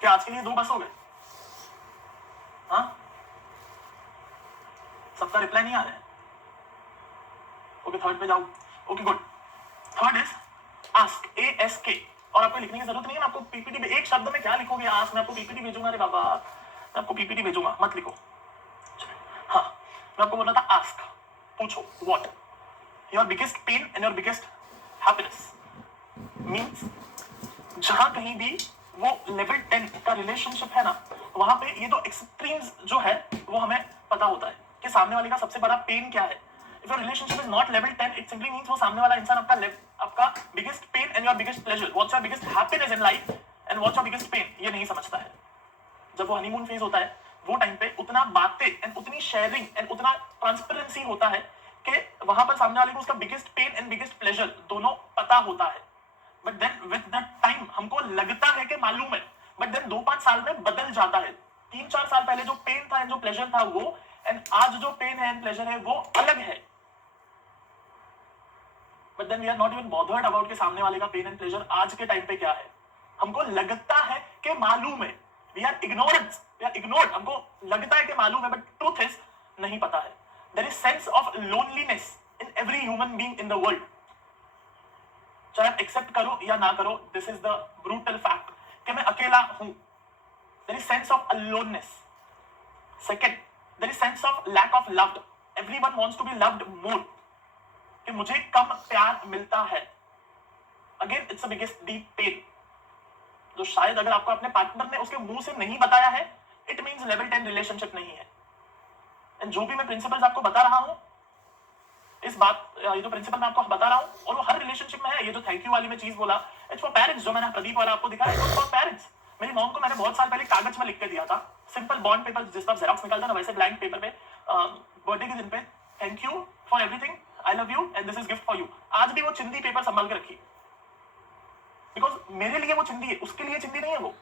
क्या आज के लिए 2 बस हो गए? हाँ, सबका रिप्लाई नहीं आ रहा है। ओके, थर्ड पे जाओ। Okay good. Third is ask, ASK। और आपको लिखने की जरूरत नहीं है, मैं आपको पीपीटी में एक शब्द में क्या लिखोगे आस्क, मैं आपको पीपीटी भेजूंगा। रे बाबा, मैं आपको पीपीटी भेजूंगा, मत लिखो। हाँ, मैं आपको बोला था आस्क, पूछो। What your biggest pain and your biggest happiness means जहां कहीं भी वो लेवल 10 का रिलेशनशिप है ना, वहां पे ये दो एक्सट्रीम्स जो है वो हमें पता होता है कि सामने वाले का सबसे बड़ा पेन क्या है। If your relationship is not level 10, it simply means वो सामने वाला इंसान आपका biggest pain and your biggest pleasure, what's your biggest happiness in life and what's your biggest pain, ये नहीं समझता है। जब वो हनीमून फेज होता है, वो टाइम पे उतना बातें एंड उतनी शेयरिंग एंड उतना ट्रांसपेरेंसी होता है कि वहां पर सामने वाले को उसका biggest pain and biggest pleasure दोनों पता होता है। But then with the time हमको लगता है कि मालूम है, बट देन 2-5 साल में बदल जाता है। 3-4 साल पहले जो पेन था एंड जो प्लेजर था वो, एंड आज जो पेन है एंड प्लेजर है वो अलग है। But then we are not even bothered about कि सामने वाले का पेन एंड प्लेजर आज के टाइम पे क्या है। हमको लगता है कि मालूम है, वी आर इग्नोर्ड, हमको लगता है कि मालूम है, बट ट्रूथ इज नहीं पता है। There is sense of loneliness in every human being in the world, चाहे आप एक्सेप्ट करो या ना करो, this is the brutal fact कि मैं अकेला हूं। There is sense of aloneness. Second, there is sense of lack of loved, everyone wants to be loved more, कि मुझे कम प्यार मिलता है। Again it's the biggest deep pain, जो शायद अगर आपको अपने पार्टनर ने उसके मुंह से नहीं बताया है, इट मींस लेवल 10 रिलेशनशिप नहीं है। एंड जो भी मैं प्रिंसिपल्स आपको बता रहा हूं, इस बात, ये जो प्रिंसिपल मैं आपको बता रहा हूं, और वो हर रिलेशनशिप में है। ये जो थैंक यू वाली में चीज बोला, इट्स फॉर पेरेंट्स, जो मैंने प्रदीप वाला आपको दिखाया, इट्स फॉर पेरेंट्स। मेरी मॉम को मैंने बहुत साल पहले कागज में लिख के दिया था, सिंपल बॉन्ड पेपर, जिस पर जेरॉक्स निकलता ना, वैसे ब्लैंक पेपर पे बर्थडे के दिन पे, thank you for everything, I love you and this is gift for you. आज भी वो चिंदी पेपर संभाल के रखी, बिकॉज मेरे लिए वो चिंदी है, उसके लिए चिंदी नहीं है वो।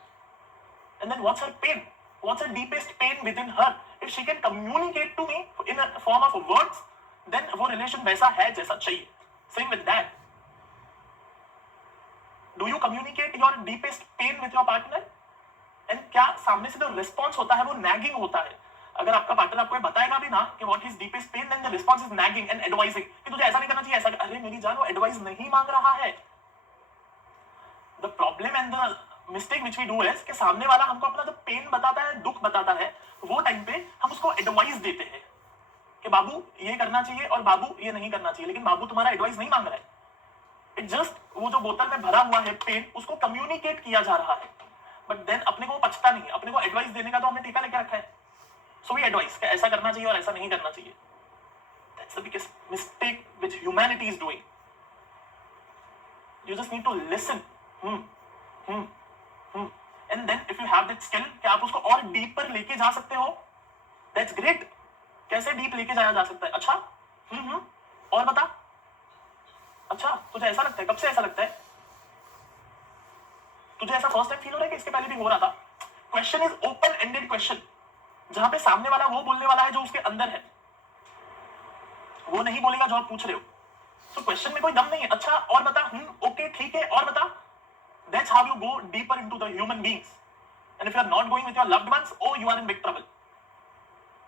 And then what's her pain? What's her deepest pain within her? If she can communicate to me in a form of words, then वो relation वैसा है जैसा चाहिए. Same with that. Do you communicate your deepest pain with your partner? And क्या सामने से जो response होता है वो nagging होता है? अगर आपका पार्टनर आपको बताएगा भी ना कि what is deepest pain, then the response is nagging and advising कि तुझे ऐसा नहीं करना चाहिए, ऐसा, अरे मेरी जान, वो एडवाइस नहीं मांग रहा है। The problem and the mistake which we do है कि सामने वाला हमको अपना जो पेन बताता है, दुख बताता है, वो टाइम पे हम उसको एडवाइस देते हैं कि बाबू ये करना चाहिए और बाबू ये नहीं करना चाहिए, लेकिन बाबू तुम्हारा एडवाइस नहीं मांग रहा है। इट जस्ट वो जो बोतल में भरा हुआ है पेन, उसको कम्युनिकेट किया जा रहा है, बट देन अपने को पचता नहीं है। अपने को एडवाइस देने का तो हमने टीका लेके रखा है, सो वी एडवाइस ऐसा करना चाहिए और ऐसा नहीं करना चाहिए। That's the biggest mistake which humanity is doing. You just need to listen. And then if you have that skill कि आप उसको और डीप पर लेके जा सकते हो, that's great। कैसे डीप लेके जाया जा सकता है? अच्छा, और बता। अच्छा, तुझे ऐसा लगता है? कब से ऐसा लगता है? तुझे ऐसा फर्स्ट टाइम फील हो रहा है कि इसके पहले भी हो रहा था? Question is open ended question, जहां पे सामने वाला वो बोलने वाला है जो उसके अंदर है, वो नहीं बोलेगा जो आप पूछ रहे हो। तो क्वेश्चन में कोई दम नहीं है। अच्छा, और बता। ओके, ठीक है, और बता। That's how you go deeper into the human beings. And if you are not going with your loved ones, oh, you are in big trouble.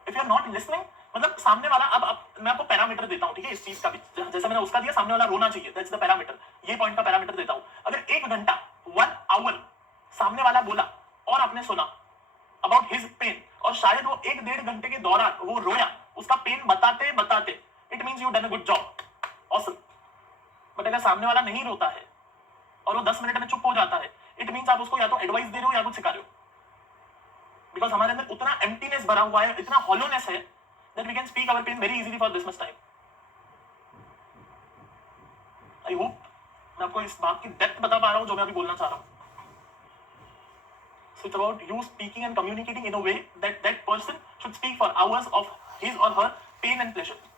If you are not listening, मतलब सामने वाला, अब मैं आपको पैरामीटर देता हूँ, ठीक है, इस चीज का भी, जैसा मैंने उसका दिया, सामने वाला रोना चाहिए, that's the पैरामीटर। ये पॉइंट का पैरामीटर देता हूँ। अगर 1 घंटा 1 hour सामने वाला बोला और आपने सुना about his pain, और शायद वो 1-1.5 घंटे के दौरान वो रोया, उसका पेन बताते बताते, it means you done a good job, awesome। But अगर सामने वाला नहीं रोता है और वो 10 मिनट में चुप हो जाता है, इट मींस आप उसको या तो एडवाइस दे रहे हो या कुछ सिखा रहे हो। बिकॉज हमारे अंदर उतना एम्प्टीनेस भरा हुआ है, इतना हॉलोनेस है, that we can speak our pain very easily for this much time. I hope मैं आपको इस बात की डेप्थ बता पा रहा हूं जो मैं अभी बोलना चाह रहा हूं। So it's about you speaking and communicating in a way that that person should speak for hours of his or her pain and pleasure.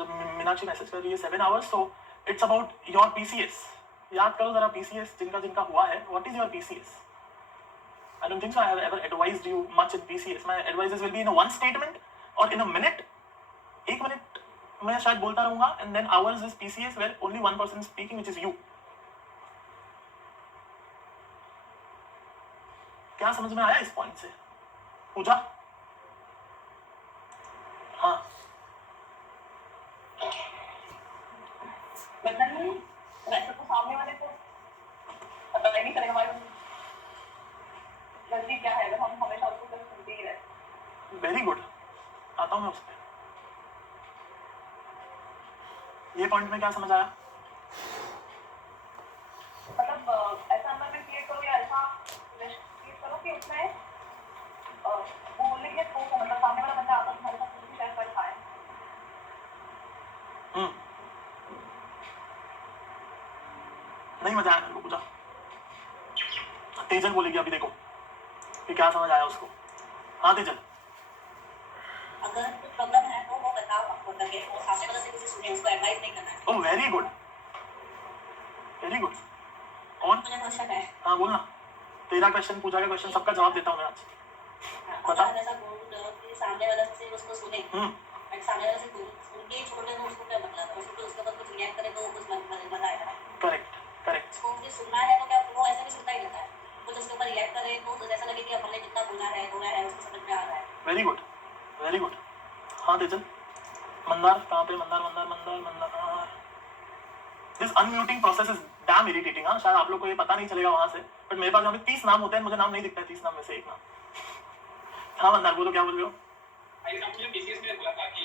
Meenakshi message कर रही है 7 hours, so it's about your PCS। याद करो जरा PCS जिनका हुआ है, what is your PCS? I don't think so I have ever advised you much in PCS। My advices will be in a one statement or in a minute। 1 minute मैं शायद बोलता रहूंगा, and then hours is PCS where only one person is speaking, which is you। क्या समझ में आया इस point से? पूजा? हाँ वैसे तो सामने वाले को पता नहीं चलेगा हमारी गलती क्या है, हम हमेशा उसको गलत सुनते ही रहते। वेरी गुड, आता हूँ मैं उस पर। ये पॉइंट में क्या समझ आया? मतलब ऐसा अंदर में क्रिएट करो या ऐसा क्रिएट करो कि उसमें वो बोलने के स्कोप हो, मतलब सामने वाला बंदा आता तुम्हारे साथ कुछ भी शेयर कर पाए। नहीं मजा आया मेरे को। पूजा तेजल बोलेगी अभी, देखो कि क्या समझ आया उसको। हाँ तेजल। अगर कुछ प्रॉब्लम है तो वो बताओ आपको, करके वो सामने वाला से कुछ सुने, उसको एडवाइस नहीं करना है। Oh very good, very good. कौन? मुझे क्वेश्चन है। हाँ बोलना, तेरा क्वेश्चन, पूजा का क्वेश्चन, सबका जवाब देता हूँ मैं आज। बता। अगर ऐसा बोल दो कि सामने वाला से उसको सुने, और सामने वाले से सुन के छोड़ दे तो उसको क्या मतलब, उसको उसके बाद कुछ रिएक्ट करे तो कुछ मजा आएगा। Correct correct. उसको मुझे सुनना है तो क्या वो ऐसे भी सुनता ही रहता है, कुछ उसके ऊपर रिएक्ट करे तो ऐसा लगे कि हमने जितना बोला है उसको समझ में आ रहा है। Very good, very good. हाँ तेजल। मंदार कहाँ पे? Mandar Mandar Mandar Mandar. This unmuting process is damn irritating. हाँ शायद आप लोग को ये पता नहीं चलेगा वहां से, बट मेरे पास यहाँ पे 30 नाम होते हैं, मुझे नाम नहीं दिखता है 30 नाम में से एक नाम। हाँ मंदार बोलो, क्या बोल रहे हो? मुझे पीसीएस में बोला था कि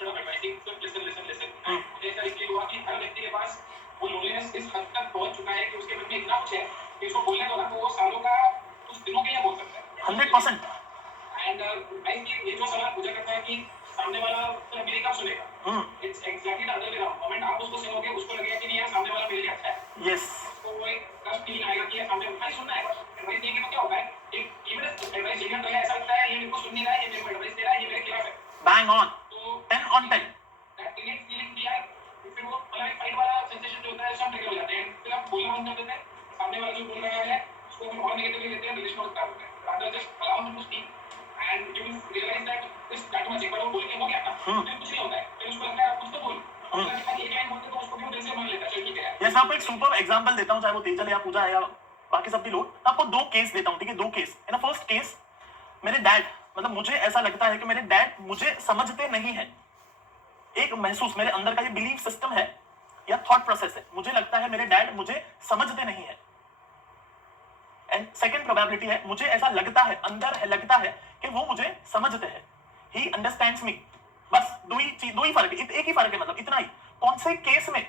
थोड़ा एडवाइसिंग सिर्फ लिसन। मुझे ऐसा इसलिए हुआ कि हर व्यक्ति के पास वो लोनलीनेस इस हद तक पहुंच चुका है कि उसके मन में इतना कुछ है कि उसको बोलने दो ना तो वो सालों का कुछ दिनों के लिए बोल सकता है। 100%। एंड ये जो सवाल पूछा करता है कि सामने वाला तो मेरी कब सुनेगा, it's exactly the other way around. Moment आप उसको सुनोगे उसको लगेगा कि नहीं यार सामने वाला मेरे लिए अच्छा है। यस। तो वो एक ट्रस्ट फीलिंग आएगा कि सामने वाला सुनना है। एडवाइस देंगे तो क्या होगा, एक इवन एडवाइस देने का ऐसा लगता है ये मेरे को सुन नहीं रहा है, ये मेरे को एडवाइस दे रहा है, ये मेरे खिलाफ है। Bang on. तो 10 on 10। दैट इनेट फीलिंग कि यार फिर वो मतलब एक फाइट वाला सेंसेशन जो होता है सब निकल जाते हैं, फिर आप बोलना बंद कर देते हैं। सामने वाला जो बोल रहा है उसको हम और नेगेटिवली लेते हैं, रिलेशन स्टार्ट होता है। Rather just allow him to speak and you will realise that this that much एक बार वो बोल के हो गया ना, फिर कुछ नहीं होता है, फिर उसको लगता है आप कुछ तो बोल यस। आपको एक सुपर एग्जांपल देता हूं, चाहे वो तेजल या पूजा है या बाकी सब भी लोग। आपको दो केस देता हूं, ठीक है? दो केस। इन फर्स्ट केस मेरे डैड, मतलब मुझे ऐसा लगता है कि मेरे डैड मुझे समझते नहीं है। एक महसूस मेरे अंदर का ये बिलीफ सिस्टम है या थॉट प्रोसेस है, मुझे लगता है मेरे डैड मुझे समझते नहीं है। एंड सेकंड प्रोबेबिलिटी है, मुझे ऐसा लगता है, अंदर है, लगता है कि वो मुझे समझते हैं। ही अंडरस्टैंड्स मी। बस दो ही फर्क है, एक ही फर्क है, मतलब इतना ही। कौन से केस में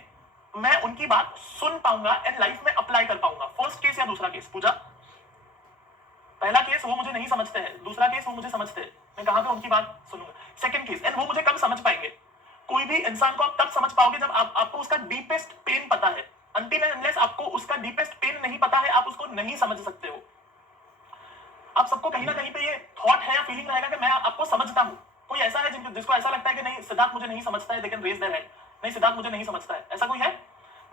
मैं उनकी बात सुन पाऊंगा एंड लाइफ में अप्लाई कर पाऊंगा? फर्स्ट केस या दूसरा केस? पूजा। पहला केस वो मुझे नहीं समझते हैं, दूसरा केस वो मुझे समझते हैं, मैं कहां पे उनकी बात सुनूंगा? Second case. एंड वो मुझे कब समझ पाएंगे? कोई भी इंसान को आप तब समझ पाओगे जब आपको उसका डीपेस्ट पेन पता है। अनटिल एंड अनलेस आपको उसका डीपेस्ट पेन नहीं पता है, आप उसको नहीं समझ सकते हो। आप सबको कहीं ना कहीं पे ये थॉट है या फीलिंग रहेगा कि मैं आपको समझता हूं। कोई ऐसा है जिसको ऐसा लगता है कि नहीं सिद्धार्थ मुझे नहीं समझता है, they can raise their hand. नहीं सिद्धार्थ मुझे नहीं समझता है, ऐसा कोई है?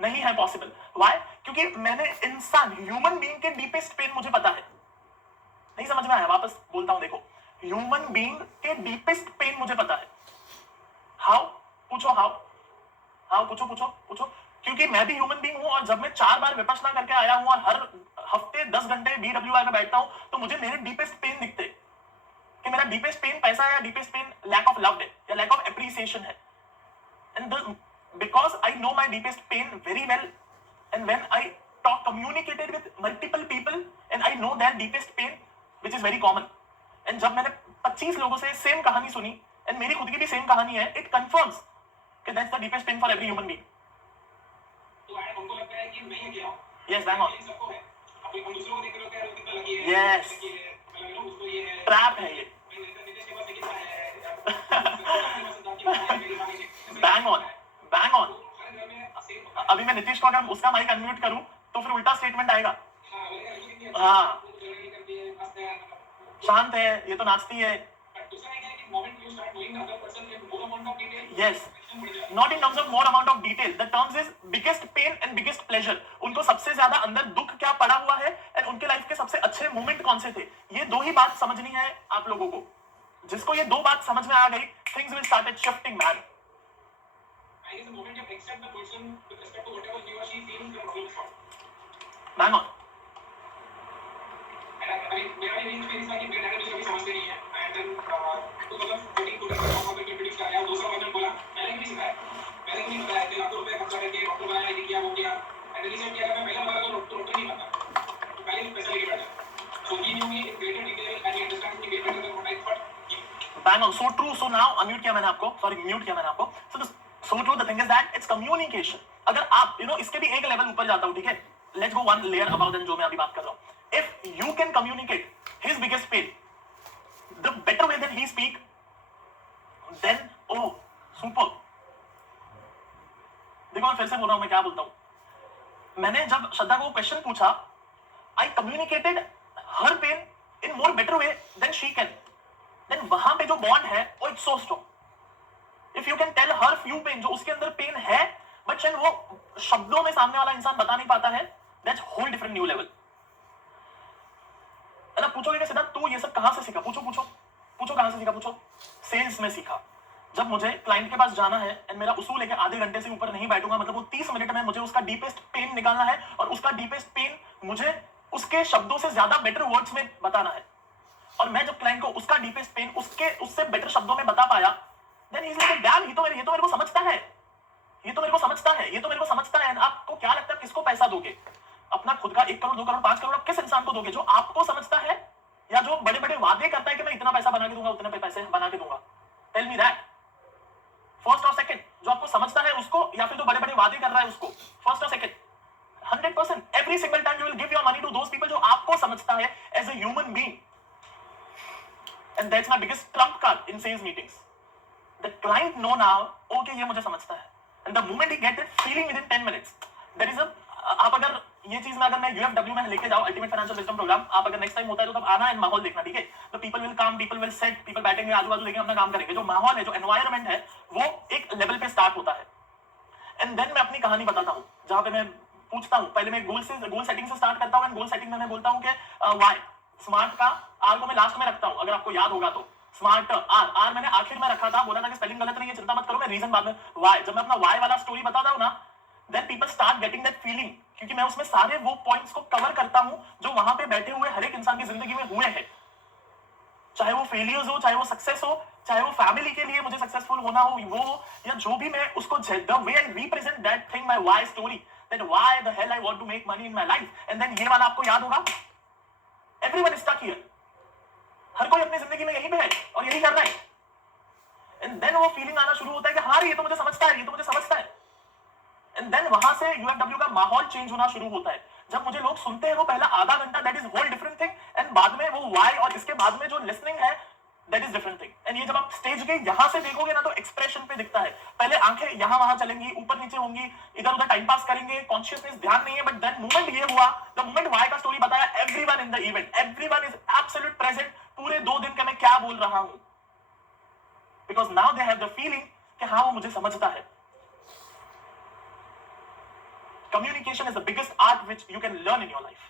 नहीं है पॉसिबल। व्हाई? क्योंकि मैंने इंसान, ह्यूमन बीइंग के डीपेस्ट पेन मुझे पता है। नहीं समझ में आया? वापस बोलता हूं, देखो, ह्यूमन बीइंग के डीपेस्ट पेन मुझे पता है। हाउ? पूछो हाउ? हाउ? पूछो पूछो पूछो। क्योंकि मैं भी ह्यूमन बीइंग हूं, और जब मैं 4 बार विपश्यना करके आया हूं और हर हफ्ते 10 घंटे BWI में बैठता हूं, तो मुझे मेरे डीपेस्ट पेन दिखते कि मेरा डीपेस्ट पेन पैसा है या deepest pain lack of love है या लैक ऑफ एप्रिसिएशन है। And because I know my deepest pain very well, and when I talk communicated with multiple people and I know their deepest pain which is very common, and जब मैंने 25 लोगों से same कहानी सुनी and मेरी खुद की भी सेम कहानी है, it confirms कि that's the deepest pain for every human being. तो आए हमको लगता है कि नहीं किया। Yes, bang on. सबको है। अब हम दूसरों को देख रहे होते हैं, कितना लगी है। Yes. मतलब लोग उसको ये है। ट्रैप है ये। नितेश के पास एक हिस्सा है। Bang on, bang on. अभी मैं नीतीश को अगर उसका माइक अनम्यूट करूं तो फिर उल्टा स्टेटमेंट आएगा। हाँ शांत है, ये तो नाचती है। Yes, not in terms of more amount of detail, the terms is biggest pain and biggest pleasure. उनको सबसे ज्यादा अंदर दुख क्या पड़ा हुआ है एंड उनके लाइफ के सबसे अच्छे मोमेंट कौन से थे, ये दो ही बात समझनी है आप लोगों को। जिसको ये दो बात समझ में आ गई, things will started shifting man. I guess the moment you accept the person with respect to whatever he or she feels, your problem is solved. Bang on. And I mean, I'm so true. So now unmute किया मैंने आपको, sorry mute किया मैंने आपको. So true. The thing is that it's communication. अगर आप इसके भी एक लेवल ऊपर जाता हूँ, ठीक है? Let's go one layer above than जो मैं अभी बात कर रहा हूँ. If you can communicate his biggest pain, the better way than he speak, then oh super. देखो मैं फिर से बोल रहा हूँ, मैं क्या बोलता हूँ. मैंने जब श्रद्धा को क्वेश्चन पूछा, I communicated her pain in more better way than she can. Then वहां पे जो बॉन्ड है वो it's so strong. If you can tell her few pain, जो उसके अंदर पेन है, बट शायद वो शब्दों में सामने वाला इंसान बता नहीं पाता है, that's whole different new level. अगर पूछोगे कि सिद्धार्थ तू ये सब कहां से सीखा, पूछो कहां से सीखा, पूछो. सेल्स में सीखा. जब मुझे क्लाइंट के पास जाना है एंड मेरा उसूल है कि आधे घंटे से ऊपर नहीं बैठूंगा, मतलब वो 30 मिनट में मुझे उसका डीपेस्ट पेन निकालना है और उसका डीपेस्ट पेन मुझे उसके शब्दों से ज्यादा बेटर वर्ड्स में बताना है. और मैं जब क्लाइंट को उसका डीपेस्ट पेन उससे बेटर शब्दों में बता पाया, then he is like damn, ये तो मेरे को समझता है, ये तो मेरे को समझता है. आपको क्या लगता है किसको पैसा दोगे? अपना खुद का 1 करोड़ 2 करोड़ 5 करोड़ आप किस इंसान को दोगे? जो आपको समझता है या जो बड़े बड़े वादे करता है कि मैं इतना पैसा बना के दूंगा, उतने पैसे बना के दूंगा? Tell me that. फर्स्ट और सेकंड, जो आपको समझता है उसको, या फिर जो बड़े बड़े वादे कर रहा है उसको? फर्स्ट और second. 100% every single time you will give your money to those people जो आपको समझता है as a human being. And that's my biggest trump card in sales meetings. The client know now, okay ये मुझे समझता है. And the moment he get that feeling within 10 minutes, there is a, आप अगर ये चीज में अगर मैं UFW में लेके जाऊं, अल्टीमेट फाइनेंशियल विजडम प्रोग्राम, आप अगर नेक्स्ट टाइम होता है तो तब आना एंड माहौल देखना, ठीक है? तो people will come, people will set, people बैठेंगे आजू बाजू, लेके अपना काम करेंगे. जो माहौल है, जो एनवायरनमेंट है, वो एक लेवल पे स्टार्ट होता है. एंड देन मैं अपनी कहानी बताता हूँ, जहां पे मैं पूछता हूँ, पहले मैं गोल सेटिंग से स्टार्ट करता हूँ. एंड गोल सेटिंग में मैं बोलता हूँ कि वाई, स्मार्ट का आर को मैं लास्ट में रखता हूँ, अगर आपको याद होगा तो. स्मार्ट आर मैंने आखिर में रखा था, बोला था कि स्पेलिंग गलत नहीं है, चिंता मत करो, मैं रीजन बाद में. वाई, जब मैं अपना वाई वाला स्टोरी बताता हूँ ना, then people start getting that feeling, क्योंकि मैं उसमें सारे वो पॉइंट्स को कवर करता हूं जो वहां पे बैठे हुए हर एक इंसान की जिंदगी में हुए हैं. चाहे वो फेलियर्स हो, चाहे वो सक्सेस हो, चाहे वो फैमिली के लिए मुझे सक्सेसफुल होना हो, वो हो, या जो भी, मैं उसको the way I represent that thing, my why story, that why the hell I want to make money in my life. And then ये वाला आपको याद होगा, एवरीवन इज स्टक हियर. हर कोई अपनी जिंदगी में यहीं पे है और यही कर रहा है. एंड देन वो फीलिंग आना शुरू होता है कि हाँ ये तो मुझे समझता है, ये तो मुझे समझता है. एंड देन वहां से यूएफडब्ल्यू का माहौल चेंज होना शुरू होता है. जब मुझे लोग सुनते हैं वो पहला आधा घंटा, that is whole different thing. And बाद में वो व्हाई, और इसके बाद में जो लिसनिंग है, that is different thing. And ये जब आप स्टेज के यहां से देखोगे ना, तो एक्सप्रेशन पे दिखता है. पहले आंखें यहां वहां चलेंगी, ऊपर नीचे होंगी, इधर उधर टाइम पास करेंगे, कॉन्शियसनेस ध्यान नहीं है. बट देन मोमेंट ये हुआ, द मोमेंट व्हाई का स्टोरी बताया, everyone in the event, everyone is absolute present. पूरे 2 दिन का मैं क्या बोल रहा हूं, because now they have the feeling कि हाँ वो मुझे समझता है. Communication is the biggest art which you can learn in your life.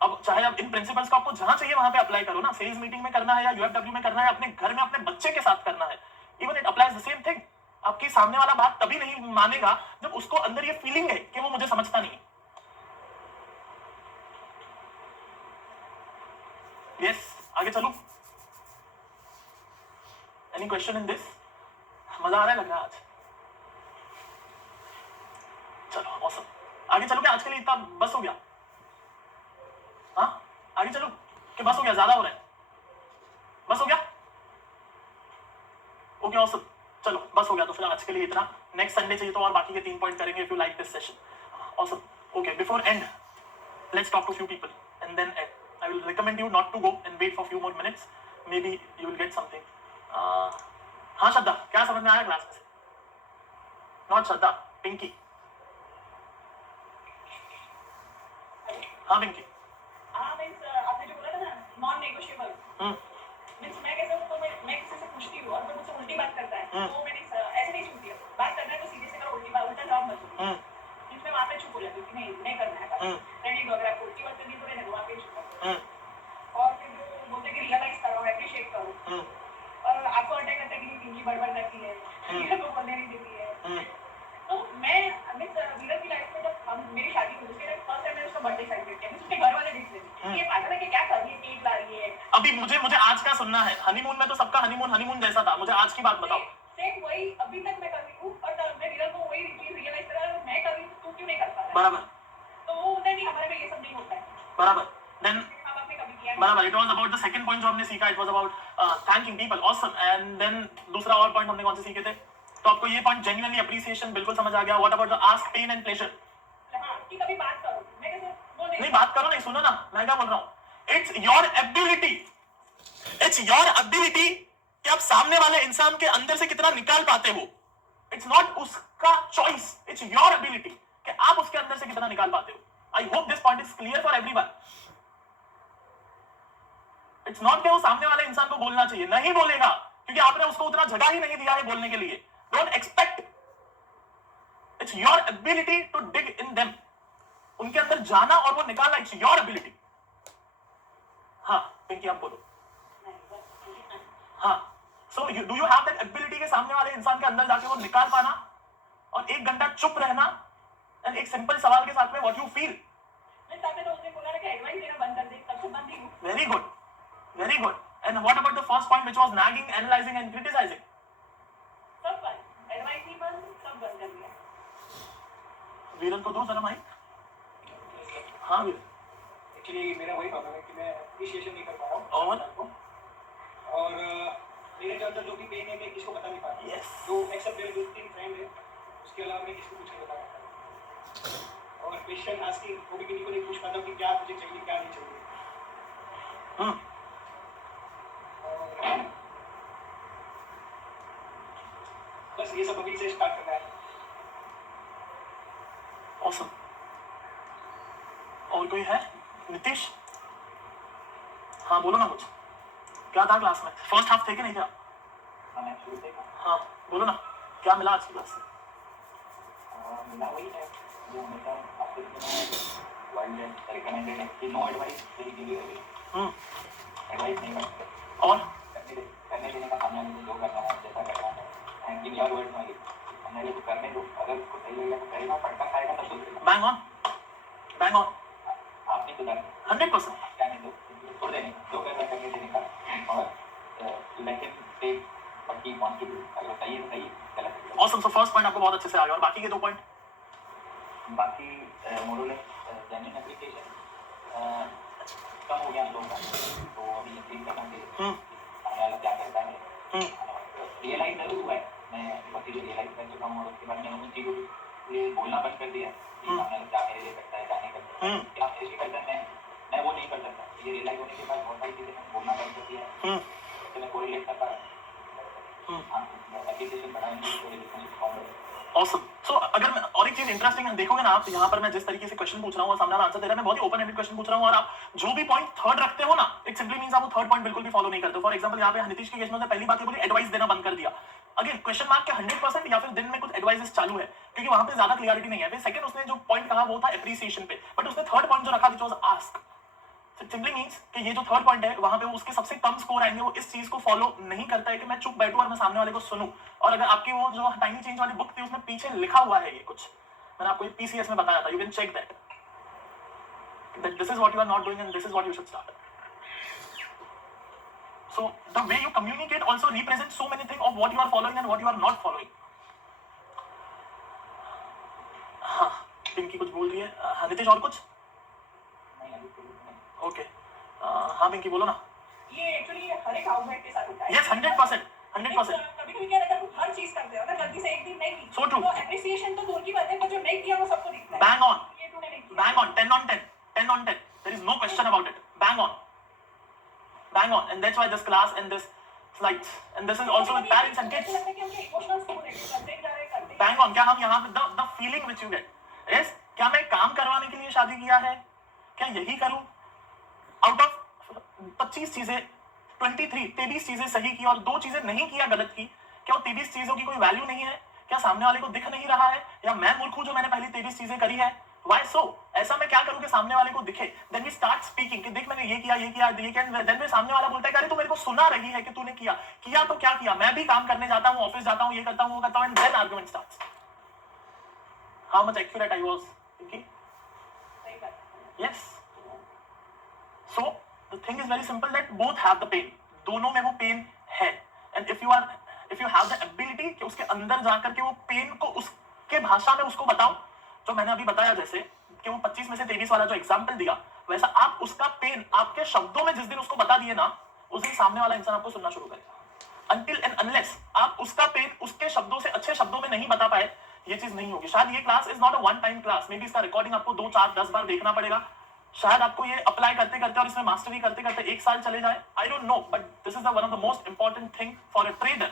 अब चाहे आप इन प्रिंसिपल्स को आपको जहां चाहिए वहां पे अप्लाई करो ना. सेल्स मीटिंग में करना है या यूएफडब्ल्यू में करना है, अपने घर में अपने बच्चे के साथ करना है, even it applies the same thing. आपके सामने वाला बात तभी नहीं मानेगा जब उसको अंदर ये फीलिंग है कि वो मुझे समझता नहीं. यस, आगे चलूं? Any question in this? मजा आ रहा है लग रहा है आज. चलो ऑसम. आगे चलो क्या आज के लिए इतना बस हो गया? हाँ आगे चलो कि बस हो गया, ज्यादा हो रहा है? बस हो गया? Okay awesome. चलो बस हो गया तो फिर आज के लिए इतना. नेक्स्ट संडे चाहिए तो और बाकी के 3 पॉइंट करेंगे if you like this session. Awesome. Okay, before end let's talk to few people and then end. I will recommend you not to go and wait for few more minutes, maybe you will get something. हाँ श्रद्धा, क्या समझ में आया class में से? Not Shraddha, Pinky. हाँ पिंकी. हाँ means आपने जो बोला था ना नॉन नेगोशिएबल, मीन्स मैं कैसे उसको मैं किसी से पूछती हूँ और वो मुझसे उल्टी बात करता है, तो मैंने ऐसे नहीं छूती है. बात करना है तो सीधे से करो, उल्टा जवाब मत दो. मीन्स मैं वहाँ पे चुप हो जाती हूँ कि नहीं करना है बस. नहीं अगर आपको उल्टी बात करनी है तो नहीं, वहाँ पे चुप. और फिर जो बोलते कि रियलाइज करो, एप्रिशिएट करो. और आपको अटैक करता है कि पिंकी बड़बड़ करती है, को बोलने नहीं देती है. तो मैं मीन्स वीरल की लाइफ में जब मेरी शादी हुई, उसके फर्स्ट टाइम मैंने उसका बर्थडे सेलिब्रेट किया. उसके घर वाले देख लेते ये पागल है कि क्या कर रही है, केक ला रही है. अभी मुझे आज का सुनना है. हनीमून में तो सबका हनीमून जैसा था. मुझे आज की बात बताओ. सेम वही अभी तक मैं कर रही हूँ और मैं वीरल को वही चीज रियलाइज कर रहा हूँ, मैं कर रही हूँ तू क्यों नहीं कर पा रहा. बराबर. तो वो बोलता है नहीं हमारे में ये सब नहीं होता है. बराबर. देन हम आपने कभी किया बराबर, it was about the second point जो हमने सीखा, it was about thanking people, awesome. And then दूसरा और पॉइंट हमने कौन से सीखे थे? तो आपको ये पॉइंट जेन्युइनली अप्रिसिएशन बिल्कुल समझ आ गया। What about the ask pain and pleasure? हाँ, कि कभी बात करो, मैं कैसे बोल नहीं बात करो, नहीं सुनो ना, मैं क्या बोल रहा हूं, it's your ability, it's your ability कि आप सामने वाले इंसान के अंदर से कितना निकाल पाते हो। इट्स नॉट उसका चॉइस, इट्स योर एबिलिटी कि आप उसके अंदर से कितना निकाल पाते हो। I hope this point is clear for everyone. It's not कि वो सामने वाले इंसान को बोलना चाहिए, नहीं बोलेगा क्योंकि आपने उसको उतना जगह ही नहीं दिया है बोलने के लिए। Don't expect, it's your ability to dig in them, उनके अंदर जाना और वो निकालना, इट्स योर एबिलिटी। हाँ पिंकी आप बोलो। हाँ, so do you have that ability के सामने वाले इंसान के अंदर जाके वो निकाल पाना और 1 घंटा चुप रहना एंड एक सिंपल सवाल के साथ में व्हाट यू फील। मैं सामने तो उसने बोला ना कि एडवाइस देना बंद कर दे, तब से बंद ही हूँ। Very good, very good. And what about the first point which was nagging, analyzing and criticizing? सब बंद, एडवाइस ही बंद, सब बंद कर दिया। वीरन को दो जरा माइक। हाँ वीरन। एक्चुअली मेरा वही प्रॉब्लम है कि मैं अप्रिशिएशन नहीं कर पा रहा हूँ और मेरे ज़्यादातर जो भी पेन है मैं किसको बता नहीं पा रहा। Yes. जो एक्सेप्ट मेरे 2-3 फ्रेंड है, उसके अलावा मैं किसी को कुछ नहीं बता पाता। और क्वेश्चन आस्किंग वो भी किसी को नहीं पूछ पाता कि क्या मुझे चाहिए क्या नहीं चाहिए। और बस ये सब अभी से स्टार्ट करना है। Awesome. और कोई है? नीतीश? हाँ बोलो ना कुछ। क्या था क्लास में? फर्स्ट हाफ थे कि नहीं था? हाँ बोलो ना, क्या मिला आज की क्लास से? मिला वही है जो हमेशा आपके वाइल्ड है, रिकमेंडेड है कि no advice very clear advice नहीं करते और करने देने का सामने वाले को जो करना है जैसा करना है and in your words only हमने ये करने दो, अगर उसको सही लगेगा तो करेगा, पटका खाएगा तब सुधरेगा। Bang on, bang on. आपने सुधार 100%। क्या नहीं दो छोड़ देने जो कर रहा है करने देने का और let him take what he wants to do, अगर सही है तो सही है, गलत है। Awesome. So first point आपको बहुत अच्छे से आ गया और बाकी के 2 पॉइंट? बाकी मोरलेस जेन्युइन एप्लीकेशन कम हो गया हम लोगों का, तो अभी इंक्रीज करना चाहिए। सामने वाला क्या करता है रियलाइज जरूर हुआ है, मैं बहुत चीज़ें रियलाइज कर चुका हूँ और उसके बाद मैंने उन चीज़ों को ये बोलना बंद कर दिया कि सामने वाला क्या मेरे लिए करता है क्या नहीं करता है, क्या मेरे लिए करता है मैं वो नहीं कर सकता। ये रियलाइज होने के बाद बहुत सारी चीज़ें मैंने बोलना बंद कर दिया है, तो मैं कोरिलेट कर पा रहा हूँ। एप्लीकेशन बढ़ाएंगे तो रिलेशनशिप फॉर्म होगा। Awesome. So अगर मैं और एक चीज इंटरेस्टिंग देखोगे ना आप, यहाँ पर मैं जिस तरीके से क्वेश्चन पूछ रहा हूँ और सामने वाला आंसर दे रहा है, मैं बहुत ही ओपन एंडेड क्वेश्चन पूछ रहा हूँ और आप जो भी पॉइंट थर्ड रखते हो ना, इट सिंपली मींस आप वो थर्ड पॉइंट बिल्कुल भी फॉलो नहीं करते। फॉर एग्जांपल यहाँ पे नीतीश के केस में पहली बात ये बोली एडवाइस देना बंद कर दिया। अगेन क्वेश्चन मार्क के 100% या फिर दिन में कुछ एडवाइसेस चालू है क्योंकि वहां पे ज्यादा क्लियरिटी नहीं है। फिर सेकंड उसने जो पॉइंट कहा वो था एप्रिसिएशन पे, बट उसने थर्ड पॉइंट जो रखा which was ask. Simply means कि ये जो थर्ड पॉइंट है वहां पे उसके सबसे कम स्कोर आएंगे, वो इस चीज को फॉलो नहीं करता है कि मैं चुप बैठूं और मैं सामने वाले को सुनूं। और अगर आपकी वो जो टाइनी चेंज वाली बुक थी उसमें पीछे लिखा हुआ है ये कुछ, मैंने आपको पीसीएस में बताया था, you can check that this is what you are not doing and this is what you should start. So the way you communicate also represents so many things of what you are following and what you are not following. हाँ पिंकी कुछ बोल रही है। हाँ नीतीश और कुछ? Okay हाँ पिंकी बोलो ना। ये एक्चुअली हर एक हाउसमेट के साथ होता है। Yes 100%, 100%. कभी-कभी क्या रहता है तुम हर चीज करते हो, अगर गलती से एक दिन नहीं की So true. तो एप्रिसिएशन तो दूर की बात है, पर जो नहीं किया वो सबको दिखता है। Bang on. ये तूने नहीं किया। Bang on, 10 on 10, 10 on 10. There is no question about it. Bang on. Bang on. And that's why this class and this slides and this is also with parents and kids. ऐसा लगता है कि हम emotional school है, करते जा रहे करते। Bang on. क्या हम यहाँ पे the feeling which you get is क्या मैं काम करवाने के लिए शादी किया है, क्या यही करूँ? आउट ऑफ 25 चीजें 23 चीजें सही की और 2 चीजें नहीं किया गलत की, क्या वो 23 चीजों की कोई वैल्यू नहीं है? क्या सामने वाले को दिख नहीं रहा है या मैं मूर्ख हूं जो मैंने पहली 23 चीजें करी है? Why so? ऐसा मैं क्या करूं कि सामने वाले को दिखे? Then we start speaking कि देख मैंने ये किया ये किया। Then में सामने वाला बोलता है अरे तू मेरे को सुना रही है कि तूने किया तो क्या किया? मैं भी काम करने जाता हूँ, ऑफिस जाता हूँ, ये करता हूँ वो करता हूँ, and then argument starts. How much accurate I was? Okay? Yes. So the thing is very simple that both have the pain. दोनों में वो पेन है and if you have the ability कि उसके अंदर जाकर के वो पेन को उसके भाषा में उसको बताओ, जो मैंने अभी बताया जैसे कि वो 25 में से 23 वाला जो एग्जाम्पल दिया वैसा आप उसका पेन आपके शब्दों में जिस दिन उसको बता दिए ना, उस दिन सामने वाला इंसान आपको सुनना शुरू करेगा। Until and unless आप उसका पेन उसके शब्दों से अच्छे शब्दों में नहीं बता पाए, ये चीज नहीं होगी। शायद ये class is not a one time class, may be इसका रिकॉर्डिंग आपको 2, 4, 10 बार देखना पड़ेगा। शायद आपको ये अप्लाई करते करते और इसमें मास्टरी करते करते 1 साल चले जाए, I don't know, but this is the one of the most important thing for a trader,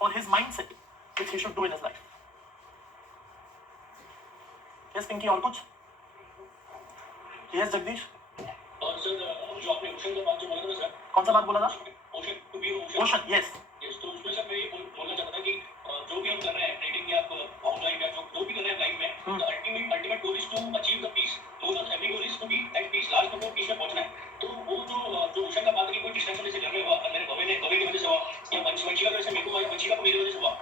for his mindset which he should do in his life. Yes Pinky, और कुछ? यस जगदीश। और सर जो आपने ओशन का बात जो बोला था ना सर, कौन सा बात बोला था? Ocean to be ocean. Ocean, yes. Yes, तो उसमें सर मैं ये बोलना चाहता था कि जो भी हम कर रहे हैं ट्रेडिंग या ऑनलाइन या जो भी कर रहे हैं लाइफ में, the ultimate goal is to achieve the peace. रोज every goal is to be at peace, last तक वो पीस में पहुंचना है। तो वो जो ओशन का बात की कोई डिस्टेंस वजह से घर में हुआ, मेरे भवे की वजह से हुआ, या वंशिका की वजह से मेरे को हुआ, या वंशिका को मेरी वजह से हुआ,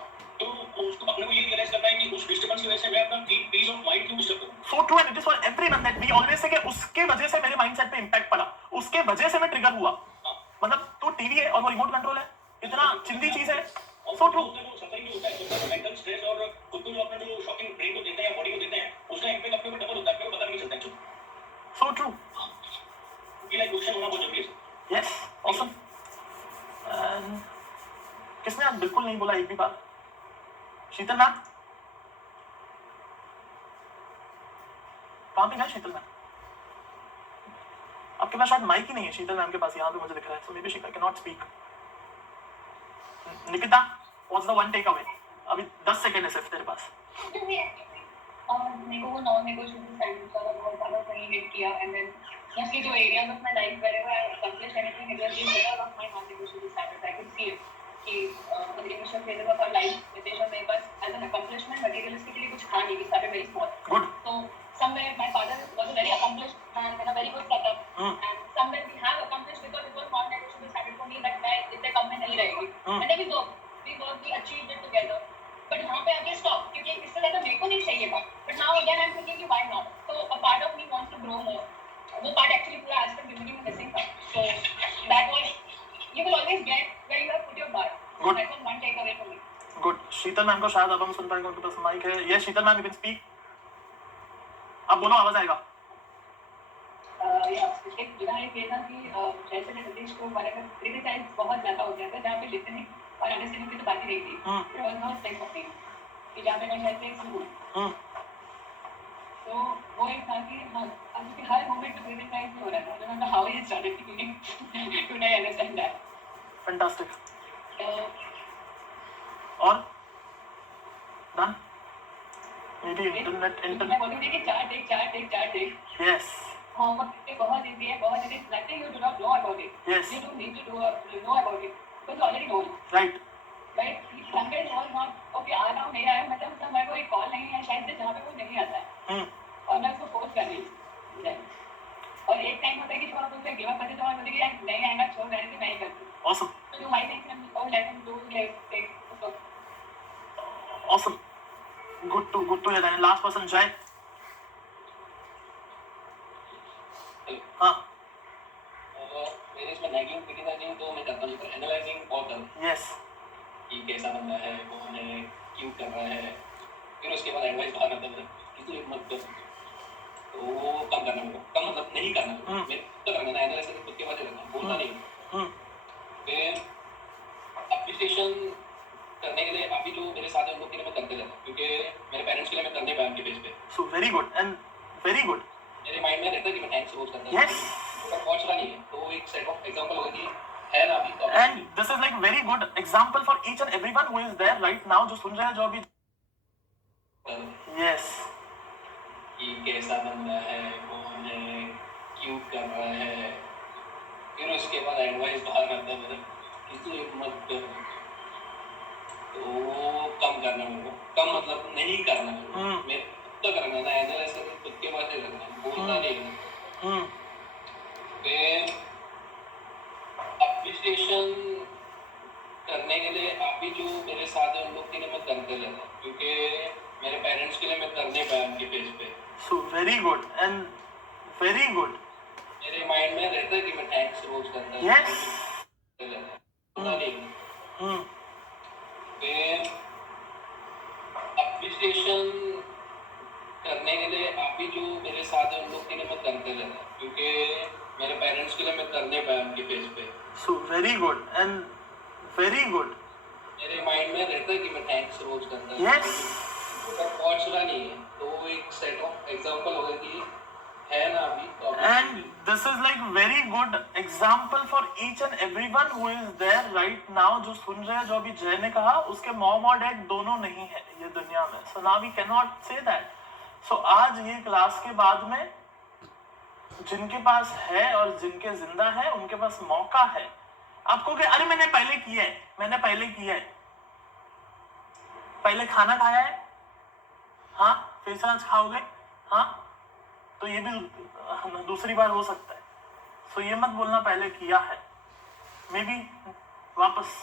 तो उसको अपने को ये रियलाइज करना है कि उस डिस्टर्बेंस की वजह से मैं अपना पीस ऑफ माइंड क्यों डिस्टर्ब करूं। So true, and it is for everyone that we always say कि उसके वजह से मेरे माइंडसेट पे इंपैक्ट पड़ा, उसके वजह से मैं ट्रिगर हुआ। मतलब तो टीवी है और वो रिमोट कंट्रोल है, इतना चिंदी चीज है। So true. सफरिंग जो होता है, जो मेंटल स्ट्रेस और खुद को जो अपना जो शॉकिंग ब्रेन को देते हैं या बॉडी को देते हैं, उसका इंपैक्ट अपने ऊपर डबल होता है, अपने को पता नहीं चलता है। So true. ये लाइक क्वेश्चन होना बहुत जरूरी है। Yes, awesome. किसने आज बिल्कुल नहीं बोला एक भी बार? शीतल मैम, कहाँ पे गए शीतल मैम? आपके पास शायद माइक ही नहीं है शीतल मैम के पास, यहाँ पे मुझे दिख रहा है, so maybe she cannot speak. Nikita, what's the one takeaway? अभी 10 सेकंड है सिर्फ तेरे पास। मेरे को वो नॉन नेगोशिएबल टाइम वाला बहुत ज़्यादा सही हिट किया, एंड देन मोस्टली जो areas of my life where I accomplish anything it was because of my non negotiable standards. I could see it कि the initial phases of our life relation मेरे पास as an accomplishment materialistically कुछ था नहीं, we started very small. Good. So somewhere my father was a very accomplished man and a very good setup, and somewhere we have accomplished because it was not negotiable standard for me that मैं इतने कम में नहीं रहेगी, and then we achieved it together. But यहाँ पे आके stop, क्योंकि इससे ज़्यादा मेरे को नहीं चाहिए था, but now again I'm thinking कि why not? So a part of me wants to grow more. वो part actually पूरा आज तक जिंदगी में missing था, so that was, you will always get where you have put your bar. Good. That was one takeaway for me. Good. Sheetal ma'am को शायद अब हम सुन पाएंगे, उनके पास माइक है। ये शीतल मैम, यू कैन स्पीक। अब बोलो, आवाज आएगा। एक उदाहरण ये था कि जैसे मैं सतीश को बारे में क्रिटिसाइज बहुत ज़्यादा हो गया था, जहाँ पे लिसनिंग और अंडरस्टैंडिंग की तो बात ही नहीं थी। It was not space of thing कि जहाँ पे मैं शायद सुनूं। तो वो एक था कि हाँ, अब हर मोमेंट में क्रिटिसाइज नहीं हो रहा था, मतलब how he started feeling to नहीं अंडरस्टैंड दैट। फैंटास्टिक। और डन। मेबी इंटरनेट मैं बोलूँगी कि चार टेक यस। homework पे बहुत easy है, बहुत easy, nothing you do not know about it. Yes. You don't need to know about it, because you already know it. Right. Right? Sometimes was not, okay, आ रहा हूँ, नहीं आया, मतलब मेरे को एक कॉल नहीं है शायद से जहाँ पे वो नहीं आता है, और मैं उसको फोर्स कर रही हूँ। और एक टाइम होता है कि थोड़ा बहुत गिव अप करते, थोड़ा बोलते कि यार नहीं आएगा, छोड़ रहने दे, मैं ही करती हूँ। Awesome. So you might think oh let him do take awesome. Good to hear. And last person Jay. हाँ। मेरे इसमें नेगेटिव क्रिटिसाइजिंग तो मैं करता नहीं, पर एनालाइजिंग बहुत करता। यस। कि कैसा बंदा है, कौन है, क्यों कर रहा है, फिर उसके बाद एडवाइस बाहर करता है कि तू मत कर, तो वो कम करना मेरे को, कम मतलब नहीं करना मैं तो करना ना, एनालाइज करके खुद के बारे में करना, बोलना नहीं। फिर एप्रिसिएशन करने के लिए अभी जो मेरे साथ है उन लोग के लिए मैं करते रहता हूँ, क्योंकि मेरे पेरेंट्स के लिए मैं करने पाया उनके बेस पे। So very good and very good. मेरे माइंड में रहता है कि मैं थैंक्स रोज करता हूँ। यस। तो पहुंच रहा नहीं है, तो एक सेट ऑफ एग्जांपल होगा कि है ना अभी। And this is like very good example for each and everyone who is there right now, जो सुन रहे हैं, जो अभी। यस। कि कैसा बंदा है, कौन है, क्यों कर रहा है, फिर उसके बाद एडवाइस बाहर करता है मेरे कि तू मत कर, तो कम करना मेरे को, कम मतलब नहीं करना मेरे तो करना ना, एनालाइज करके खुद के बारे में करना, बोलना नहीं। फिर एप्रिसिएशन करने के लिए अभी जो मेरे साथ है उन लोग के लिए मैं करते रहता हूँ, क्योंकि मेरे पेरेंट्स के लिए मैं करने पाया उनके पेज पे। So very good and very good. मेरे माइंड में रहता है कि मैं थैंक्स रोज करता हूँ। यस। फिर एप्रिसिएशन करने के लिए अभी जो मेरे साथ है उन लोग के लिए मैं करते रहता हूँ, क्योंकि very good and very good. मेरे माइंड में रहता है कि मैं थैंक्स रोज करता हूँ. Yes. पर पहुंचना नहीं है, तो वो एक सेट ऑफ एग्जांपल होगा कि है ना अभी तो अभी. And this is like very good example for each and everyone who is there right now, जो सुन रहे हैं. जो अभी जय ने कहा, उसके मॉम और डैड दोनों नहीं है ये दुनिया में. So now we cannot say that. So आज ये क्लास के बाद में जिनके पास है और जिनके जिंदा है उनके पास मौका है. आपको कि अरे मैंने पहले किया है, पहले खाना खाया है, हाँ फिर से आज खाओगे, हाँ तो ये भी दूसरी बार हो सकता है. सो ये मत बोलना पहले किया है, मे बी वापस.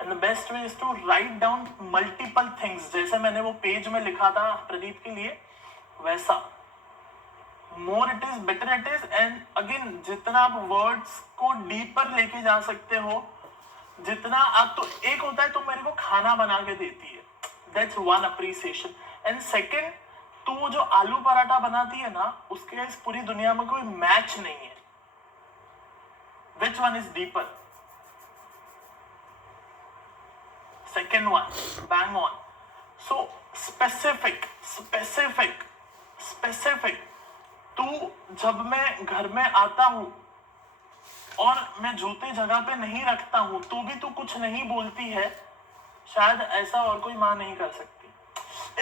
And the best way is to write down multiple things. जैसे मैंने वो पेज में लिखा था प्रदीप के लिए, वैसा more it is better it is. And again जितना आप वर्ड्स को डीपर लेके जा सकते हो, जितना आप, तो एक होता है तो मेरे को खाना बना के देती है, that's one appreciation. And second, तो वो जो आलू पराठा बनाती है ना, उसके इस पूरी दुनिया में कोई मैच नहीं है. Which one is deeper? Second one, bang on. So specific. तो जब मैं घर में आता हूं और मैं जूते जगह पे नहीं रखता हूं तो भी तू कुछ नहीं बोलती है, शायद ऐसा और कोई मां नहीं कर सकती.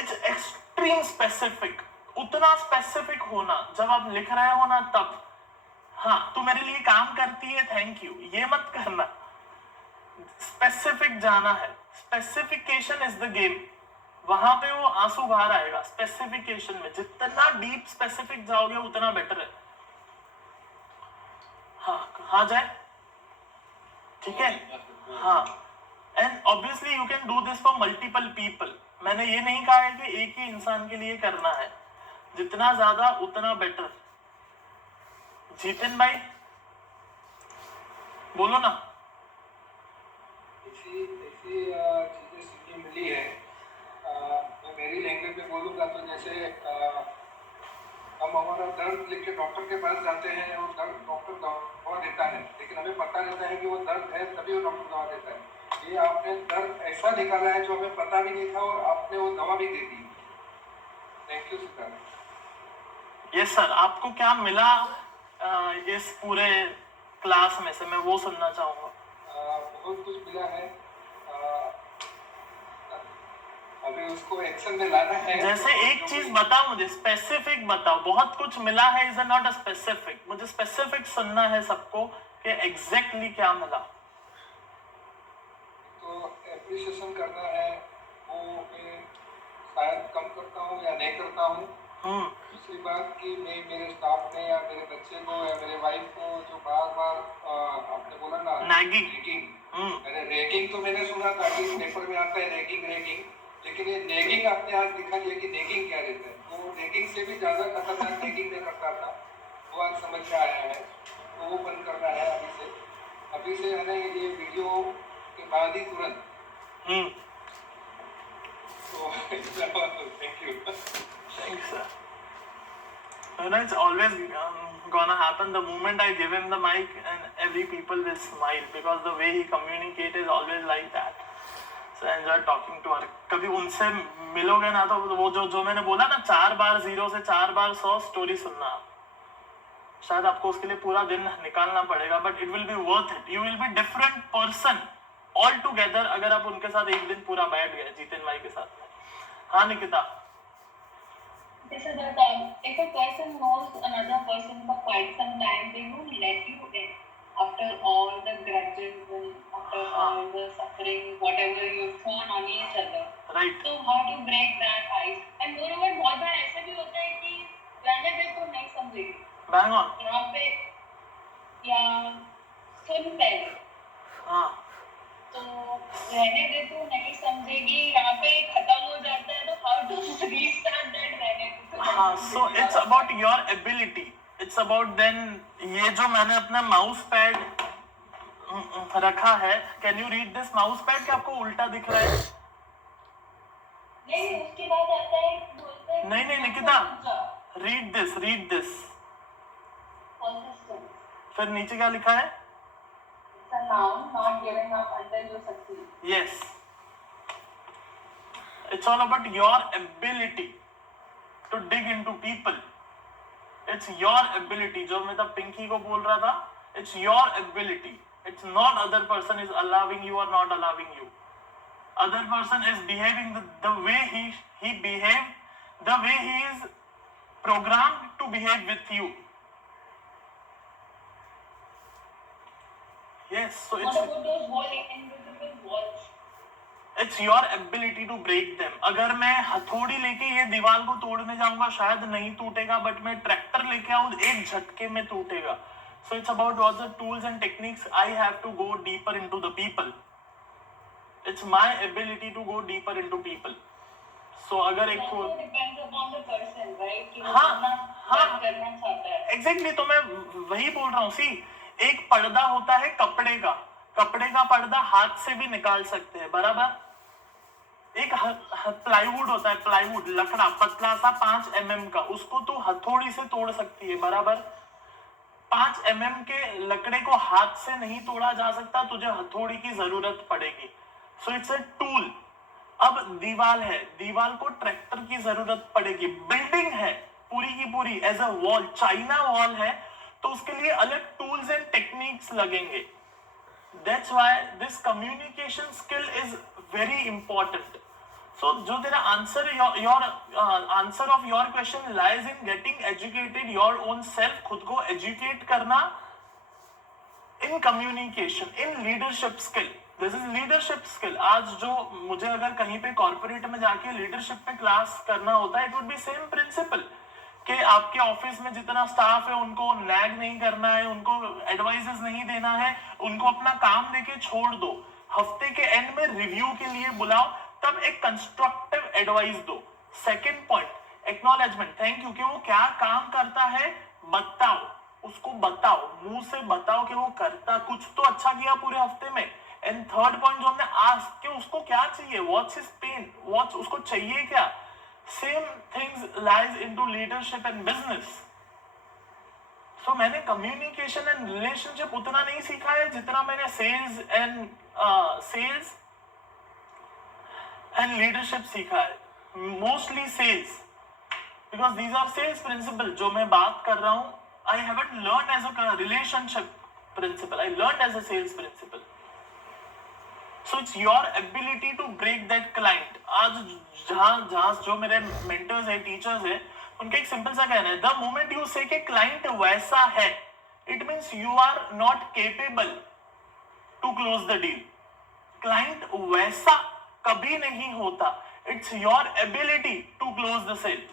It's extreme specific. उतना स्पेसिफिक होना जब आप लिख रहे हो ना तब, हाँ तू मेरे लिए काम करती है थैंक यू, ये मत करना. स्पेसिफिक जाना है. Specification is the game. वहां पे वो आंसू बाहर आएगा. स्पेसिफिकेशन में जितना डीप स्पेसिफिक जाओगे उतना बेटर है. हाँ जाए, ठीक है, हाँ. And obviously you can do this for multiple people. मैंने ये नहीं कहा है कि एक ही इंसान के लिए करना है. जितना ज्यादा उतना बेटर. जीतन भाई बोलो ना. ऐसी चीजें सीखने मिली है. मैं मेरी लैंग्वेज में बोलूँगा तो जैसे हम हमारा दर्द लेके डॉक्टर के पास जाते हैं और दर्द डॉक्टर दवा देता है, लेकिन हमें पता रहता है कि वो दर्द है तभी वो डॉक्टर दवा देता है. ये आपने दर्द ऐसा निकाला है जो हमें पता भी नहीं था और आपने वो दवा भी दे दी. Thank you sir. Yes sir. आपको क्या मिला इस पूरे क्लास में से, मैं वो सुनना चाहूंगा. बहुत कुछ मिला है. अभी उसको एक्शन में लाना है. जैसे एक चीज बताओ मुझे, स्पेसिफिक बताओ. बहुत कुछ मिला है इज नॉट अ स्पेसिफिक. मुझे स्पेसिफिक सुनना है सबको कि एग्जैक्टली क्या मिला. तो एप्रिसिएशन करना है, वो मैं शायद कम करता हूँ या नहीं करता हूँ. दूसरी बात कि मैं मेरे स्टाफ में या मेरे बच्चे को या मेरे वाइफ को जो बार आपने बोला ना रैगिंग. मैंने रैगिंग तो मैंने सुना था कि पेपर में आता है रैगिंग, लेकिन ये नेगिंग आपने आज दिखा दिया कि नेगिंग क्या रहता है. तो नेगिंग से भी ज़्यादा खतरनाक नेगिंग में करता था, वो आज समझ में आया है. तो वो बंद करना है अभी से है ना, ये वीडियो के बाद ही तुरंत. तो thank you. Thanks, sir. It's always gonna happen. The moment I give him the mic, and every people will smile because the way he communicates is always like that. So I enjoy talking to her. कभी उनसे मिलोगे ना तो वो जो मैंने बोला ना 4 बार 0 से 4 बार 100 स्टोरी सुनना, शायद आपको उसके लिए पूरा दिन निकालना पड़ेगा, but it will B worth it. You will be different person all together अगर आप उनके साथ एक दिन पूरा बैठ गए जीतन भाई के साथ. हाँ Nikita. This is the time. If a person knows another person for quite some time, they won't let you in. After all the grudges and after all the suffering, whatever you've thrown on each other. Right. So how to break that ice? And moreover, बहुत बार ऐसा भी होता है कि रहने दे तो नहीं समझेगी. Bang on. यहाँ पे या सुन पहले. हाँ. तो रहने दे तो नहीं समझेगी, यहाँ पे खत्म हो जाता है. तो how to restart that रहने दे. हाँ. So it's about your ability. It's about then ये जो मैंने अपना माउस पैड रखा है. Can you read this mouse pad? क्या आपको उल्टा दिख रहा है? नहीं, उसके बाद आता है बोलते हैं. नहीं निकिता, read this. फिर नीचे क्या लिखा है? down, not giving up until you succeed. Yes. It's all about your ability to dig into people. It's your ability. जो मैं तब पिंकी को बोल रहा था, it's your ability. It's not other person is allowing you or not allowing you. Other person is behaving the way he behaved, the way he is programmed to behave with you. Yes, so What about those invisible walls? It's your ability to break them. अगर मैं हथौड़ी लेके ये दीवार को तोड़ने जाऊंगा शायद नहीं टूटेगा, बट मैं ट्रैक्टर लेके आऊं एक झटके में टूटेगा. So it's about what the tools and techniques I have to go deeper into the people. It's my ability to go deeper into people. So अगर एक It also depends upon the person, right? कि वो हाँ, कितना हाँ. बात करना चाहता है. Exactly, तो मैं वही बोल रहा हूँ. सी, एक पर्दा होता है कपड़े का पर्दा हाथ से भी निकाल सकते हैं, बराबर. एक प्लाईवुड होता है, प्लाईवुड लकड़ा पतला सा 5 mm का, उसको तू हथौड़ी से तोड़ सकती है, बराबर. 5 mm के लकड़े को हाथ से नहीं तोड़ा जा सकता, तुझे हथौड़ी की जरूरत पड़ेगी. So it's a tool. अब दीवार है, दीवार को ट्रैक्टर की जरूरत पड़ेगी. बिल्डिंग है पूरी की पूरी as a wall, China wall है, तो उसके लिए अलग टूल्स एंड टेक्निक्स लगेंगे. That's why this communication skill is very important. So जो तेरा answer answer of your question lies in getting educated your own self, खुद को educate करना in communication, in leadership skill. This is leadership skill. आज जो मुझे अगर कहीं पे कॉर्पोरेट में जाके लीडरशिप पे क्लास करना होता है, it would be same principle कि आपके ऑफिस में जितना स्टाफ है उनको नैग नहीं करना है, उनको एडवाइसेस नहीं देना है, उनको अपना काम देके छोड़ दो. हफ्ते के एंड में रिव्यू के लिए बुलाओ, तब एक कंस्ट्रक्टिव एडवाइस दो. Second point, acknowledgement, thank you, कि वो क्या काम करता है बताओ, उसको बताओ, मुंह से बताओ कि वो करता कुछ तो अच्छा किया पूरे हफ्ते में. एंड थर्ड पॉइंट जो हमने आस्क कि उसको क्या चाहिए, व्हाट्स हिज पेन, व्हाट्स उसको चाहिए क्या. Same things lies into leadership and business. So मैंने communication and relationship उतना नहीं सीखा है जितना मैंने sales and leadership सीखा है. Mostly sales, because these are sales principles जो मैं बात कर रहा हूँ. I haven't learned as a relationship principle. I learned as a sales principle. So it's your ability to break that client. आज जहाँ जो मेरे mentors है, teachers है, उनका एक simple सा कहना है, the moment you say कि client वैसा है, it means you are not capable to close the deal. Client वैसा कभी नहीं होता. It's your ability to close the sale.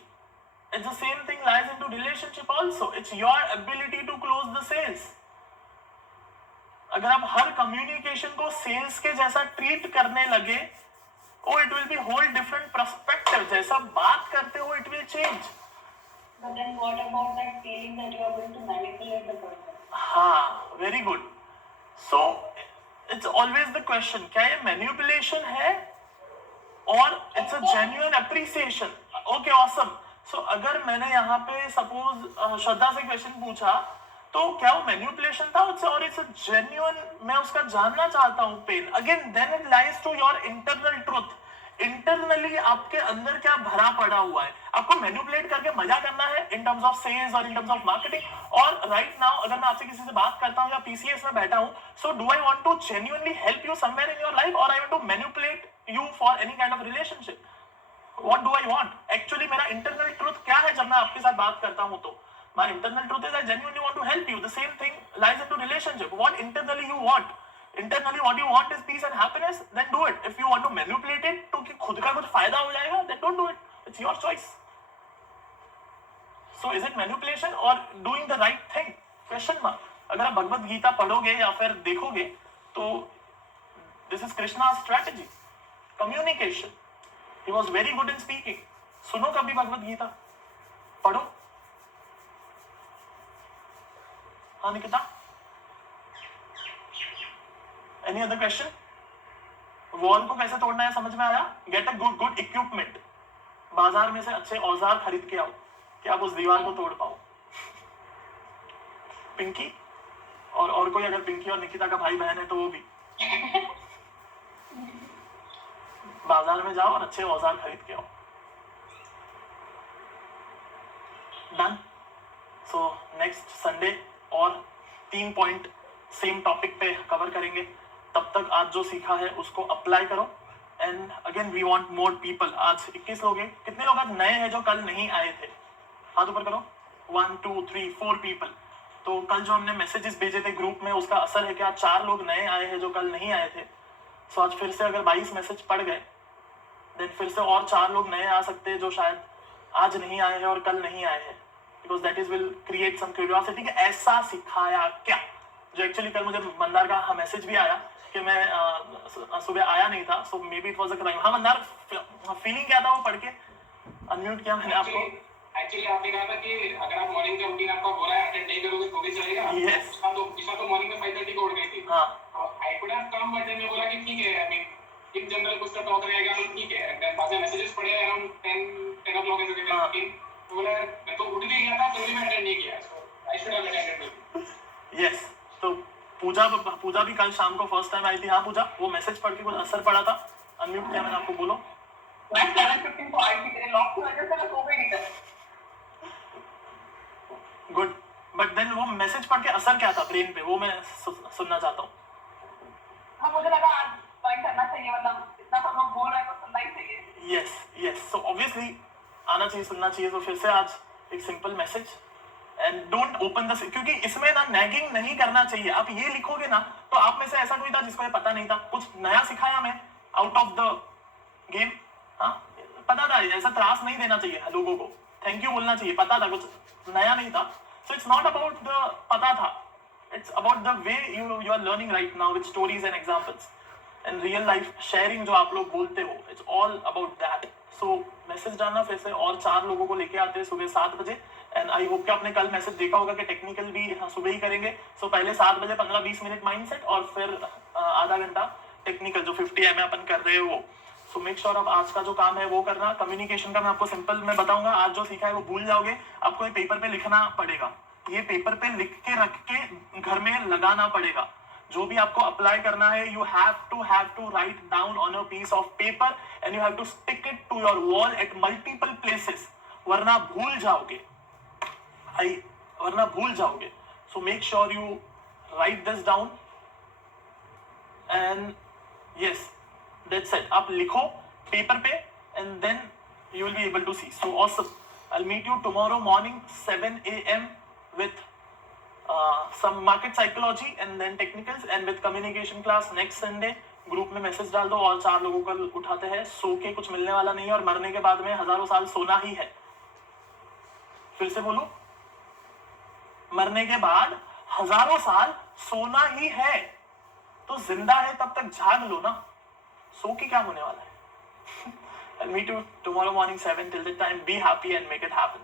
It's the same thing lies into relationship also. It's your ability to close the sales. अगर आप हर communication को sales के जैसा treat करने लगे, it will be whole different perspective. जैसा बात करते हो it will change. But then what about that feeling that you are going to manipulate the person? हाँ, very good. So it's always the question, क्या ये manipulation है और it's a genuine appreciation. Okay, awesome. So अगर मैंने यहाँ पे suppose श्रद्धा से क्वेश्चन पूछा, तो क्या वो मैनिपुलेशन था और इट्स अ जेन्युइन, मैं उसका जानना चाहता हूँ pain. Again then it lies to your internal truth. Internally आपके अंदर क्या भरा पड़ा हुआ है. आपको मैनिपुलेट करके मजा करना है इन टर्म्स ऑफ सेल्स और इन टर्म्स ऑफ मार्केटिंग. और राइट नाउ अगर मैं आपसे किसी से बात करता हूँ या पीसीएस में बैठा हूँ, so do I want to genuinely help you somewhere in your life और I want to manipulate you for any kind of relationship. What do I वांट एक्चुअली. मेरा इंटरनल ट्रुथ क्या है जब मैं आपके साथ बात करता हूँ? तो my internal truth is I genuinely want to help you. The same thing lies into relationship. What internally you want, internally what you want is peace and happiness, then do it. If you want to manipulate it to कि खुद का कुछ फायदा हो जाएगा, then don't do it. It's your choice. So is it manipulation or doing the right thing? Question mark. अगर आप भगवत गीता पढ़ोगे या फिर देखोगे, तो this is Krishna's strategy. Communication. He was very good in speaking. सुनो कभी भगवत गीता, पढ़ो. हाँ Nikita, any other question? Wall को कैसे तोड़ना है समझ में आया? Get a good equipment. बाजार में से अच्छे औजार खरीद के आओ कि आप उस दीवार को तोड़ पाओ. पिंकी, और कोई अगर पिंकी और निकिता का भाई बहन है तो वो भी बाजार में जाओ और अच्छे औजार खरीद के आओ। डन। सो नेक्स्ट संडे और 3 पॉइंट सेम टॉपिक पे कवर करेंगे। तब तक आज जो सीखा है उसको अप्लाई करो। And again we want more people. आज 21 लोग हैं। कितने लोग आज नए हैं जो कल नहीं आए थे? हाथ ऊपर करो। 1 2 3 4 पीपल। तो कल जो हमने मैसेजेस भेजे थे ग्रुप में उसका असर है कि आज 4 लोग नए आए हैं जो कल नहीं आए थे। सो आज फिर से अगर 22 मैसेज पड़ गए देन फिर से और 4 लोग नए आ सकते हैं जो शायद आज नहीं आए हैं और कल नहीं आए हैं, because that is will create some curiosity कि ऐसा सिखाया क्या। जो एक्चुअली कल मुझे मंदार का मैसेज भी आया कि मैं सुबह आया नहीं था, so maybe it was a crime. हाँ मंदार, फीलिंग क्या था वो पढ़ के? अनम्यूट किया मैंने आपको। एक्चुअली आपने कहा था कि अगर आप मॉर्निंग का रूटीन आपका बोला है अटेंड नहीं करोगे तो भी चलेगा। Yes. इसका तो मॉर्निंग में 5:30 को उठ गई थी। हाँ I could have come but then मैं बोला कि ठीक है, आई मीन इन जनरल कुछ तो टॉक रहेगा तो ठीक है। देन बाद में मैसेजेस पड़े अराउंड 10 o'clock ऐसे हाँ। लेकिन तो बोला मैं तो उठ भी गया था तो भी मैं अटेंड नहीं किया। So I should have attended. Yes. तो पूजा भी कल शाम को फर्स्ट टाइम आई थी। हाँ पूजा, वो मैसेज पढ़ के कुछ असर पड़ा था? अनम्यूट किया मैंने आपको, बोलो। मैं 7:15 को आई थी, तेरे लॉक की वजह से मैं सो गई नहीं था। गुड। बट देन वो मैसेज पढ़ के असर क्या था ब्रेन पे, वो मैं सुनना चाहता हूँ। हाँ मुझे लगा आज पॉइंट करना चाहिए, मतलब इतना सब लोग बोल रहे हैं तो सुनना ही चाहिए। यस। सो ऑब्वियसली आना चाहिए, सुनना चाहिए। तो फिर से आज एक simple message and don't open the, क्योंकि इसमें ना नैगिंग नहीं करना चाहिए। आप ये लिखोगे ना तो आप में से ऐसा कोई था जिसको ये पता नहीं था, कुछ नया सिखाया मैं आउट ऑफ द गेम। हाँ पता था, ऐसा त्रास नहीं देना चाहिए लोगों को, थैंक यू बोलना चाहिए, पता था, कुछ नया नहीं था। So it's not about the पता था, it's about the way you are learning right now with stories and examples and real life sharing जो आप लोग बोलते हो, it's all about that. So message डालना फिर से और 4 लोगों को लेके आते हैं सुबह 7 बजे। एंड आई होप कि आपने कल मैसेज देखा होगा कि टेक्निकल भी सुबह ही करेंगे। सो पहले 7 बजे 15-20 मिनट माइंडसेट और फिर आधा घंटा टेक्निकल जो 50 एम अपन कर रहे हैं वो। सो मेक श्योर अब आज का जो काम है वो करना। कम्युनिकेशन का मैं आपको सिंपल में बताऊंगा, आज जो सीखा है वो भूल जाओगे, आपको ये पेपर पे लिखना पड़ेगा, ये पेपर पे लिख के रख के घर में लगाना पड़ेगा। जो भी आपको अप्लाई करना है you have to write down on a piece of paper and you have to stick it to your wall at multiple places, वरना भूल जाओगे। So make sure you write this down and yes that's it. आप लिखो paper पे and then you will be able to see. So awesome. I'll meet you tomorrow morning 7 a.m. with some market psychology and then technicals and with communication class next Sunday. Group में message डाल दो और 4 लोगों को उठाते हैं। सो के कुछ मिलने वाला नहीं है और मरने के बाद में हजारों साल सोना ही है। फिर से बोलो, मरने के बाद हजारों साल सोना ही है, तो जिंदा है तब तक जाग लो ना, सो के क्या होने वाला है। I'll meet you tomorrow morning 7. Till that time, be happy and make it happen.